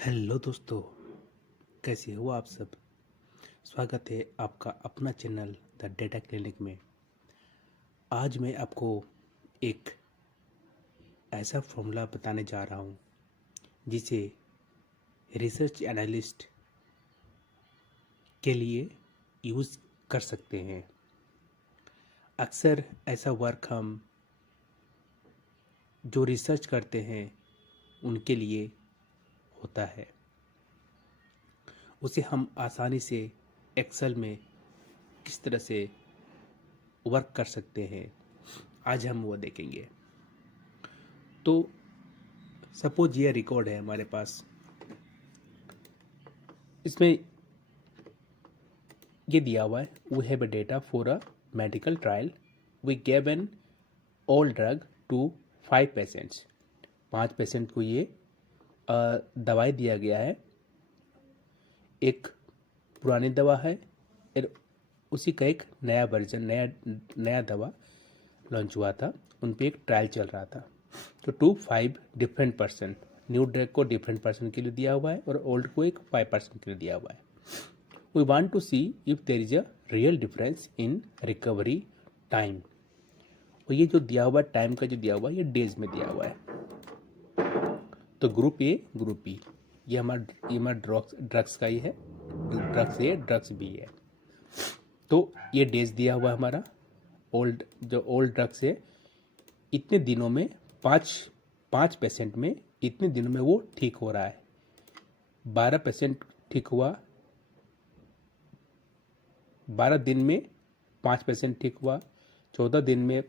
Hello दोस्तों, कैसे हो आप सब। स्वागत है आपका अपना चैनल द डेटा क्लिनिक में। आज मैं आपको एक ऐसा फॉर्मूला बताने जा रहा हूँ जिसे रिसर्च एनालिस्ट के लिए यूज़ कर सकते हैं। अक्सर ऐसा वर्क हम जो रिसर्च करते हैं उनके लिए होता है, उसे हम आसानी से एक्सेल में किस तरह से वर्क कर सकते हैं, आज हम वो देखेंगे। तो सपोज ये रिकॉर्ड है हमारे पास, इसमें ये दिया हुआ है, we have a data for a medical trial, we gave an old drug to 5 patients. 5 patient को ये दवाई दिया गया है। एक पुरानी दवा है और उसी का एक नया वर्जन, नया दवा लॉन्च हुआ था, उन पे एक ट्रायल चल रहा था। तो 5 डिफरेंट पर्सन, न्यू ड्रग को डिफरेंट पर्सन के लिए दिया हुआ है और ओल्ड को एक 5 पर्सन के लिए दिया हुआ है। We want to see if there is a real difference in recovery time. और ये जो दिया हुआ टाइम का जो दिया हुआ है ये डेज में दिया हुआ है। तो ग्रुप ए, ग्रुप बी, ये हमारा ड्रग्स का ही है, ड्रग्स ए, ड्रग्स बी है। तो ये डेज दिया हुआ है हमारा, जो ओल्ड ड्रग्स है इतने दिनों में, पाँच पेशेंट में इतने दिनों में वो ठीक हो रहा है। 12 पेशेंट ठीक हुआ, 12 दिन में 5 पेशेंट ठीक हुआ, 14 दिन में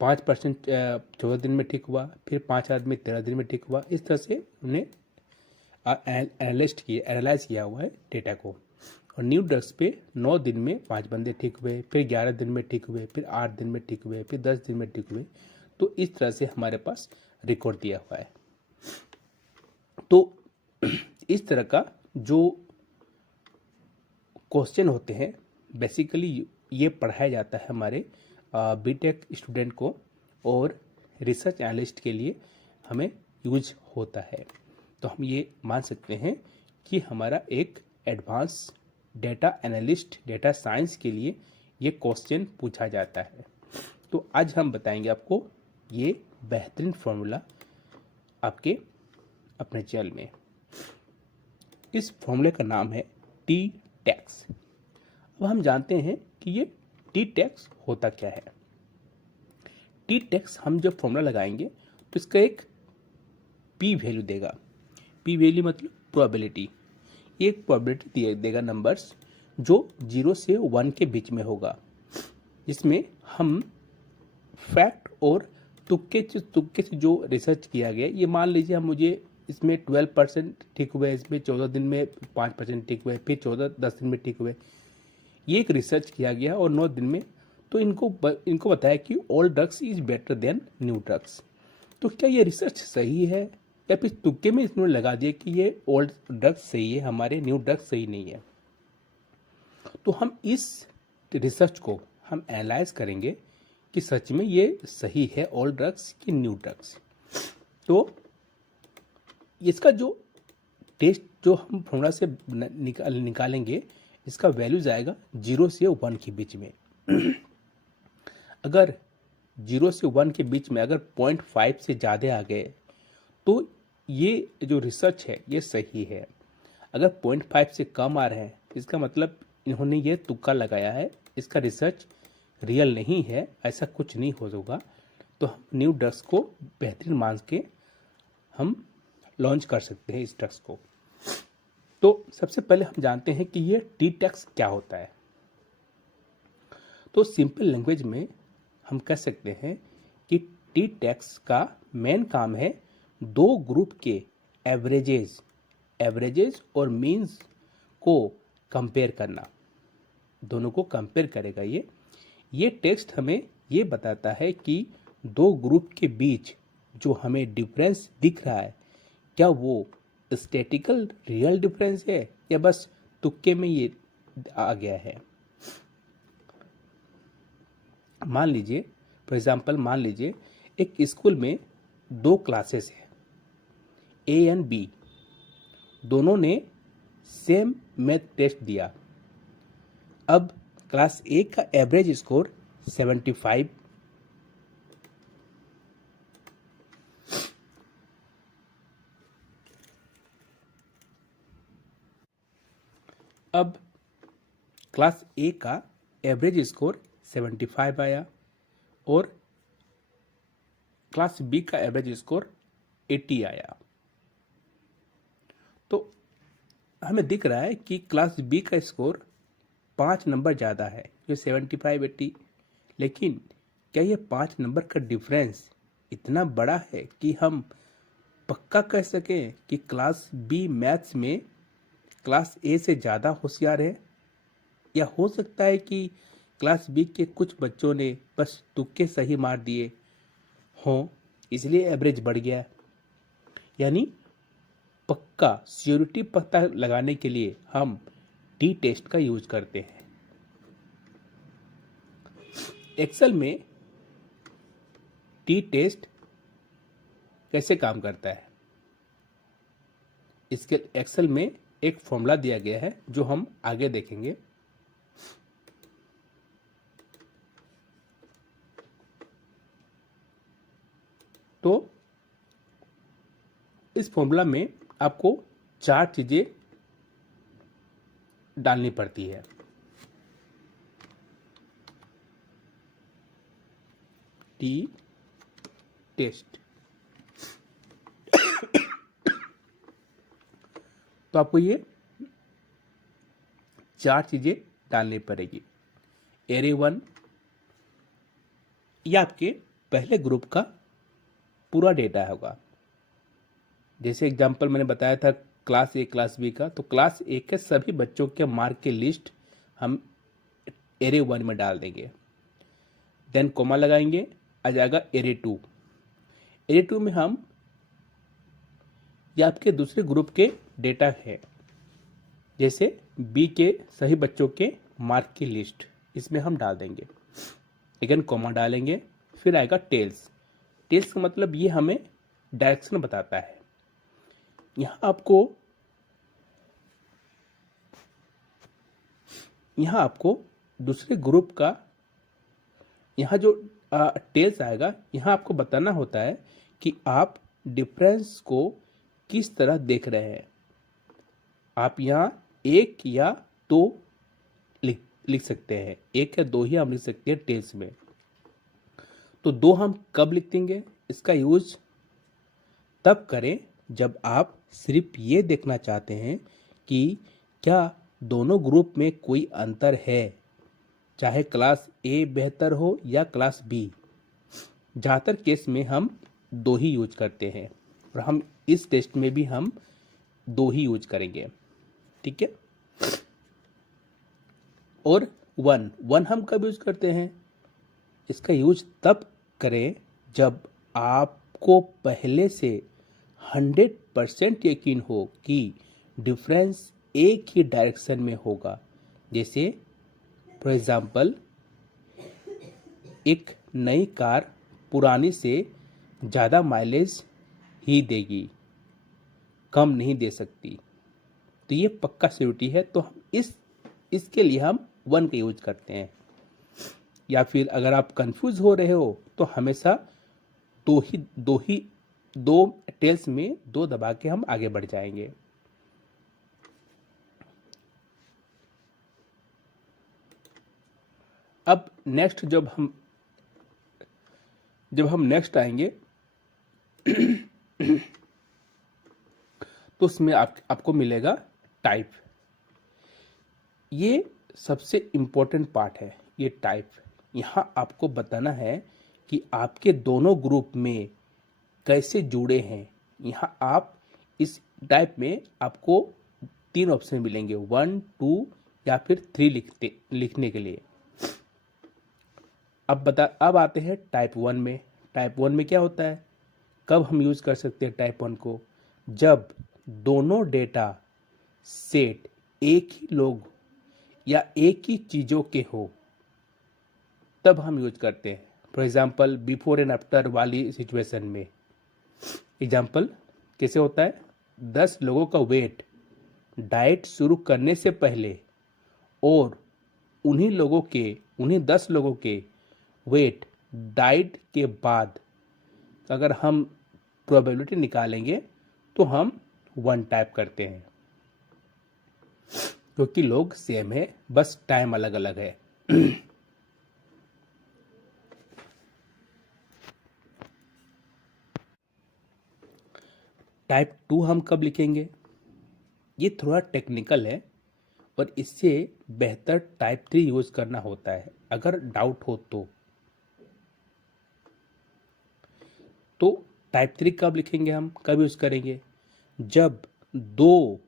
5% 14 दिन में ठीक हुआ, फिर 5 आदमी 13 दिन में ठीक हुआ। इस तरह से उन्हें एनालाइज किया हुआ है डेटा को। और न्यू ड्रग्स पे 9 दिन में 5 बंदे ठीक हुए, फिर 11 दिन में ठीक हुए, फिर 8 दिन में ठीक हुए, फिर 10 दिन में ठीक हुए। तो इस तरह से हमारे पास रिकॉर्ड दिया हुआ है। तो इस तरह का जो क्वेश्चन होते हैं, बेसिकली ये पढ़ाया जाता है हमारे बीटेक स्टूडेंट को, और रिसर्च एनालिस्ट के लिए हमें यूज होता है। तो हम ये मान सकते हैं कि हमारा एक advance data analyst, data science के लिए ये क्वेश्चन पूछा जाता है। तो आज हम बताएंगे आपको ये बेहतरीन फॉर्मूला आपके अपने चैनल में। इस फॉर्मूले का नाम है टी टैक्स। अब हम जानते हैं कि ये टी टैक्स होता क्या है। टी टैक्स हम जब फॉर्मूला लगाएंगे तो इसका एक पी वैल्यू देगा। पी वैल्यू मतलब प्रोबेबिलिटी। एक प्रोबेबिलिटी देगा नंबर्स जो 0 से 1 के बीच में होगा, जिसमें हम फैक्ट और तुक्के से जो रिसर्च किया गया, ये मान लीजिए हम मुझे इसमें 12% ठीक हुए, इसमें 14 दिन में 5% ठीक हुए, फिर 10 दिन में ठीक हुए। ये एक रिसर्च किया गया और 9 दिन में। तो इनको बताया कि all drugs is better than new drugs. तो क्या ये रिसर्च सही है, या फिर तुक्के में इसमें लगा दिया कि ये ओल्ड ड्रग्स सही है, हमारे न्यू ड्रग्स सही नहीं है। तो हम इस रिसर्च को हम एनालाइज करेंगे कि सच में ये सही है ओल्ड ड्रग्स कि न्यू ड्रग्स। तो इसका जो टेस्ट जो हम फॉर्मूला से निकालेंगे, इसका वैल्यूज आएगा 0 से 1 के बीच में। अगर 0 से 1 के बीच में अगर 0.5 से ज़्यादा आ गए तो ये जो रिसर्च है ये सही है। अगर 0.5 से कम आ रहे हैं, इसका मतलब इन्होंने ये तुक्का लगाया है, इसका रिसर्च रियल नहीं है, ऐसा कुछ नहीं हो होगा। तो हम न्यू ड्रग्स को बेहतरीन मान के हम लॉन्च कर सकते हैं इस ड्रग्स को। तो सबसे पहले हम जानते हैं कि ये टी टैक्स क्या होता है। तो सिंपल लैंग्वेज में हम कह सकते हैं कि टी टैक्स का मेन काम है दो ग्रुप के एवरेजेस और मीन्स को कंपेयर करना। दोनों को कंपेयर करेगा ये टेक्स्ट हमें ये बताता है कि दो ग्रुप के बीच जो हमें डिफरेंस दिख रहा है, क्या वो स्टैटिकल रियल डिफरेंस है या बस तुक्के में ये आ गया है। मान लीजिए, फॉर एग्जांपल मान लीजिए एक स्कूल में 2 क्लासेस है। ए एंड बी दोनों ने सेम मैथ टेस्ट दिया। अब क्लास ए का एवरेज स्कोर 75, अब क्लास ए का एवरेज स्कोर 75 आया और क्लास बी का एवरेज स्कोर 80 आया। तो हमें दिख रहा है कि क्लास बी का स्कोर 5 नंबर ज़्यादा है, जो 75 80। लेकिन क्या ये 5 नंबर का डिफरेंस इतना बड़ा है कि हम पक्का कह सकें कि क्लास बी मैथ्स में क्लास ए से ज़्यादा होशियार है? या हो सकता है कि क्लास बी के कुछ बच्चों ने बस तुक्के सही मार दिए हों, इसलिए एवरेज बढ़ गया। यानी पक्का श्योरिटी पता लगाने के लिए हम टी टेस्ट का यूज करते हैं। एक्सेल में टी टेस्ट कैसे काम करता है, इसके एक्सेल में एक फॉर्मूला दिया गया है जो हम आगे देखेंगे। तो इस फॉर्मूला में आपको 4 चीजें डालनी पड़ती है। टी टेस्ट तो आपको ये 4 चीजें डालनी पड़ेगी। एरे 1 ये आपके पहले ग्रुप का पूरा डेटा होगा। जैसे एग्जांपल मैंने बताया था क्लास ए क्लास बी का, तो क्लास ए के सभी बच्चों के मार्क की लिस्ट हम एरे 1 में डाल देंगे। देन कोमा लगाएंगे, आ जाएगा एरे 2। एरे 2 में हम ये आपके दूसरे ग्रुप के डेटा है, जैसे बी के सभी बच्चों के मार्क की लिस्ट इसमें हम डाल देंगे। अगेन कोमा डालेंगे, फिर आएगा टेल्स। टेल्स का मतलब ये हमें डायरेक्शन बताता है। यहाँ आपको दूसरे ग्रुप का यहाँ जो टेल्स आएगा, यहाँ आपको बताना होता है कि आप डिफरेंस को किस तरह देख रहे हैं। आप यहाँ 1 या 2 लिख सकते हैं, 1 या 2 ही हम लिख सकते हैं टेल्स में। तो 2 हम कब लिख देंगे? इसका यूज तब करें जब आप सिर्फ ये देखना चाहते हैं कि क्या दोनों ग्रुप में कोई अंतर है, चाहे क्लास ए बेहतर हो या क्लास बी। ज़्यादातर केस में हम 2 ही यूज करते हैं और हम इस टेस्ट में भी हम 2 ही यूज करेंगे, ठीक है। और 1 हम कब यूज करते हैं? इसका यूज तब करें जब आपको पहले से 100% यकीन हो कि डिफरेंस एक ही डायरेक्शन में होगा। जैसे फॉर एग्जाम्पल, एक नई कार पुरानी से ज़्यादा माइलेज ही देगी, कम नहीं दे सकती। तो ये पक्का श्योरिटी है, तो हम इसके लिए हम 1 का यूज करते हैं। या फिर अगर आप कंफ्यूज हो रहे हो तो हमेशा दो टेल्स में 2 दबा के हम आगे बढ़ जाएंगे। अब नेक्स्ट जब हम नेक्स्ट आएंगे तो उसमें आपको मिलेगा टाइप। ये सबसे इम्पोर्टेंट पार्ट है, ये टाइप। यहाँ आपको बताना है कि आपके दोनों ग्रुप में कैसे जुड़े हैं। यहाँ आप इस टाइप में आपको 3 ऑप्शन मिलेंगे, 1 2 या फिर 3 लिखने के लिए। अब आते हैं टाइप 1 में। टाइप 1 में क्या होता है, कब हम यूज कर सकते हैं टाइप 1 को? जब दोनों डेटा सेट एक ही लोग या एक ही चीजों के हो, तब हम यूज करते हैं। For example, before and after वाली सिचुएशन में। एग्जाम्पल, कैसे होता है? 10 लोगों का वेट डाइट शुरू करने से पहले और उन्हीं 10 लोगों के वेट डाइट के बाद अगर हम प्रोबेबिलिटी निकालेंगे तो हम 1 टाइप करते हैं, क्योंकि लोग सेम है, बस टाइम अलग अलग है। टाइप 2 हम कब लिखेंगे? ये थोड़ा टेक्निकल है और इससे बेहतर टाइप 3 यूज करना होता है। अगर डाउट हो तो टाइप 3 कब लिखेंगे, हम कब यूज करेंगे? जब दो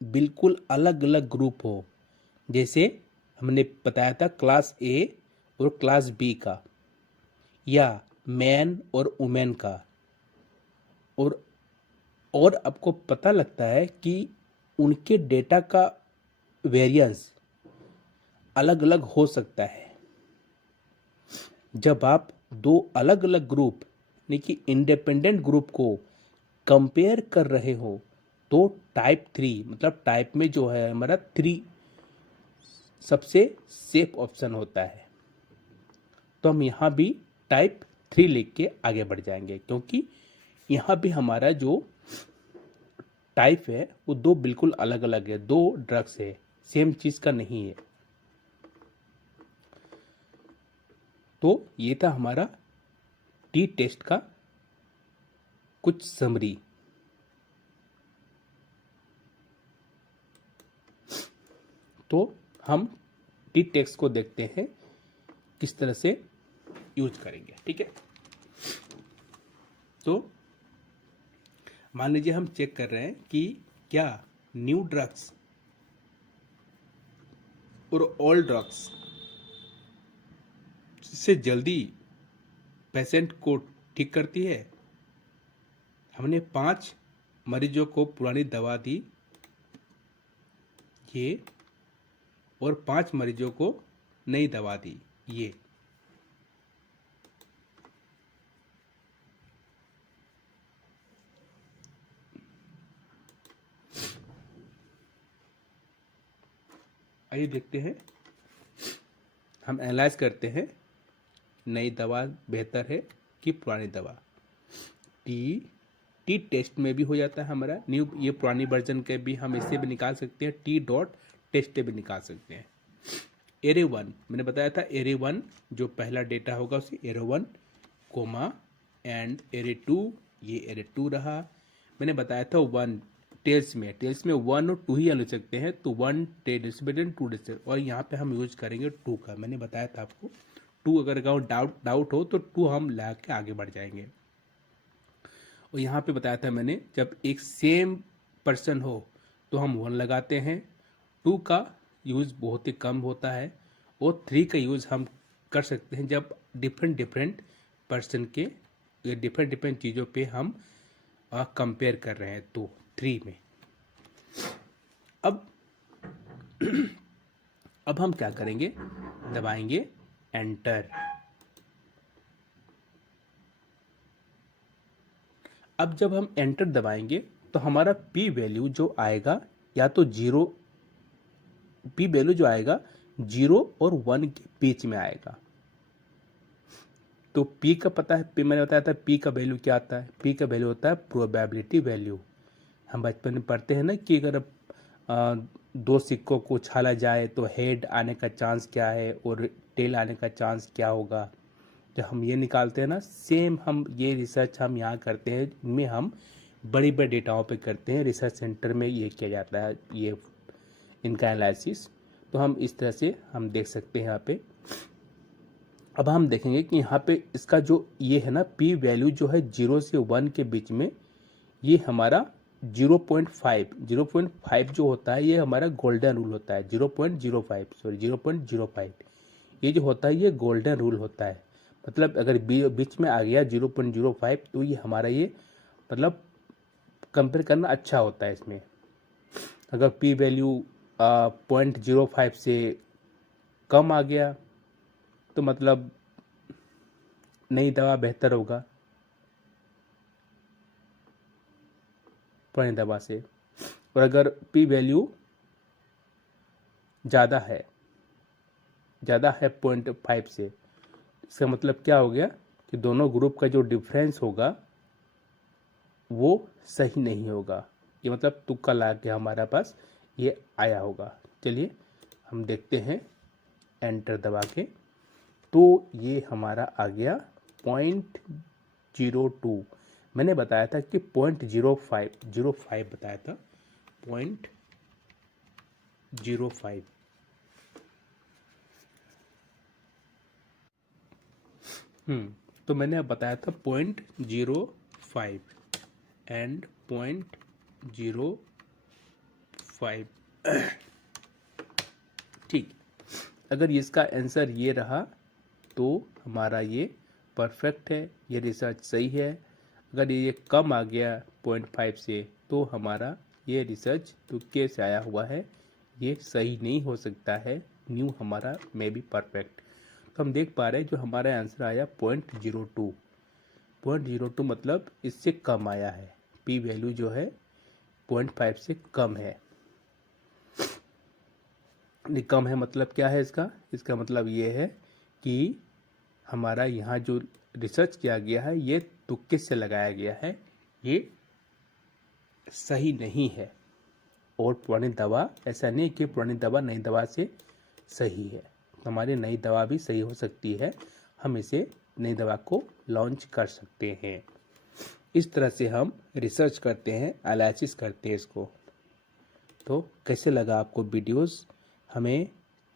बिल्कुल अलग अलग ग्रुप हो, जैसे हमने बताया था क्लास ए और क्लास बी का, या मैन और वुमेन का, और आपको पता लगता है कि उनके डेटा का वेरिएंस अलग अलग हो सकता है। जब आप दो अलग अलग ग्रुप यानी कि इंडिपेंडेंट ग्रुप को कंपेयर कर रहे हो तो टाइप 3 मतलब टाइप में जो है हमारा 3 सबसे सेफ ऑप्शन होता है। तो हम यहाँ भी टाइप 3 लिख के आगे बढ़ जाएंगे, क्योंकि यहाँ भी हमारा जो टाइप है वो दो बिल्कुल अलग अलग है, दो ड्रग्स है, सेम चीज का नहीं है। तो ये था हमारा टी टेस्ट का कुछ समरी। तो हम टी टेस्ट को देखते हैं किस तरह से यूज करेंगे, ठीक है। तो मान लीजिए हम चेक कर रहे हैं कि क्या न्यू ड्रग्स और ओल्ड ड्रग्स से जल्दी पेशेंट को ठीक करती है। हमने 5 मरीजों को पुरानी दवा दी ये, और 5 मरीजों को नई दवा दी ये। आइए देखते हैं, हम एनालाइज करते हैं नई दवा बेहतर है कि पुरानी दवा। टी टेस्ट में भी हो जाता है हमारा न्यू, ये पुरानी वर्जन के भी हम इससे भी निकाल सकते हैं, टी डॉट टेस्ट भी निकाल सकते हैं। एरे 1 मैंने बताया था, एरे 1 जो पहला डेटा होगा उसे एरे 1 कोमा एंड एरे 2, ये एरे 2 रहा। मैंने बताया था 1 टेल्स में 1 और 2 ही लिख सकते हैं, तो 1 डेसिबल 2 डेसिबल, और यहाँ पे हम यूज करेंगे 2 का। मैंने बताया था आपको 2 अगर डाउट हो तो 2 हम ला के आगे बढ़ जाएंगे। और यहाँ पे बताया था मैंने, जब एक सेम पर्सन हो तो हम 1 लगाते हैं, 2 का यूज़ बहुत ही कम होता है, और 3 का यूज़ हम कर सकते हैं जब डिफरेंट पर्सन के डिफरेंट चीज़ों पे हम कंपेयर कर रहे हैं, तो 3 में। अब हम क्या करेंगे, दबाएंगे एंटर। अब जब हम एंटर दबाएंगे तो हमारा पी वैल्यू जो आएगा, या तो 0 पी वैल्यू जो आएगा 0 और 1 के बीच में आएगा। तो पी का पता है, मैंने बताया था पी का वैल्यू क्या आता है, पी का वैल्यू होता है प्रोबेबिलिटी वैल्यू। हम बचपन में पढ़ते हैं ना कि अगर 2 सिक्कों को उछाला जाए तो हेड आने का चांस क्या है और टेल आने का चांस क्या होगा। जब हम ये निकालते हैं ना, सेम हम ये रिसर्च हम यहाँ करते हैं, में हम बड़ी बड़ी डेटाओं पे करते हैं, रिसर्च सेंटर में ये किया जाता है, ये इनका एनालिसिस। तो हम इस तरह से हम देख सकते हैं यहाँ पे। अब हम देखेंगे कि यहाँ पे इसका जो ये है ना, पी वैल्यू जो है 0 से 1 के बीच में, ये हमारा 0.5 जो होता है ये हमारा गोल्डन रूल होता है। 0.05 ये जो होता है ये गोल्डन रूल होता है। मतलब अगर बीच में आ गया 0.05 तो ये हमारा ये मतलब कंपेयर करना अच्छा होता है इसमें। अगर पी वैल्यू 0.05 से कम आ गया तो मतलब नई दवा बेहतर होगा। पुरानी दवा से। और अगर पी वैल्यू ज़्यादा है 0.5 से, इसका मतलब क्या हो गया कि दोनों ग्रुप का जो डिफरेंस होगा वो सही नहीं होगा। ये मतलब तुक्का लगा के हमारे पास ये आया होगा। चलिए हम देखते हैं एंटर दबा के। तो ये हमारा आ गया 0.02। मैंने बताया था कि 0.05 बताया था, 0.05। तो मैंने अब बताया था 0.05 एंड 0.05। ठीक, अगर इसका आंसर ये रहा तो हमारा ये परफेक्ट है, ये रिसर्च सही है। अगर ये कम आ गया 0.5 से तो हमारा ये रिसर्च तुक्के से आया हुआ है, ये सही नहीं हो सकता है। न्यू हमारा मे बी परफेक्ट। तो हम देख पा रहे हैं जो हमारा आंसर आया 0.02 मतलब इससे कम आया है। पी वैल्यू जो है 0.5 से कम है। कम है मतलब क्या है इसका मतलब ये है कि हमारा यहाँ जो रिसर्च किया गया है ये तुक्के से लगाया गया है, ये सही नहीं है। और पुरानी दवा, ऐसा नहीं कि पुरानी दवा नई दवा से सही है, हमारी नई दवा भी सही हो सकती है। हम इसे नई दवा को लॉन्च कर सकते हैं। इस तरह से हम रिसर्च करते हैं, एनालिसिस करते हैं इसको। तो कैसे लगा आपको वीडियोस, हमें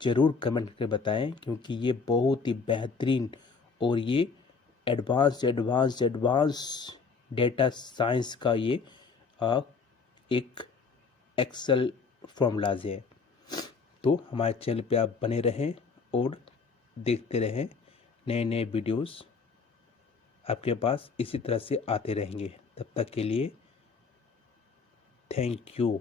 ज़रूर कमेंट करके बताएं, क्योंकि ये बहुत ही बेहतरीन और ये एडवांस डेटा साइंस का ये एक एक्सेल फॉर्मूलाज है। तो हमारे चैनल पे आप बने रहें और देखते रहें, नए नए वीडियोस आपके पास इसी तरह से आते रहेंगे। तब तक के लिए थैंक यू।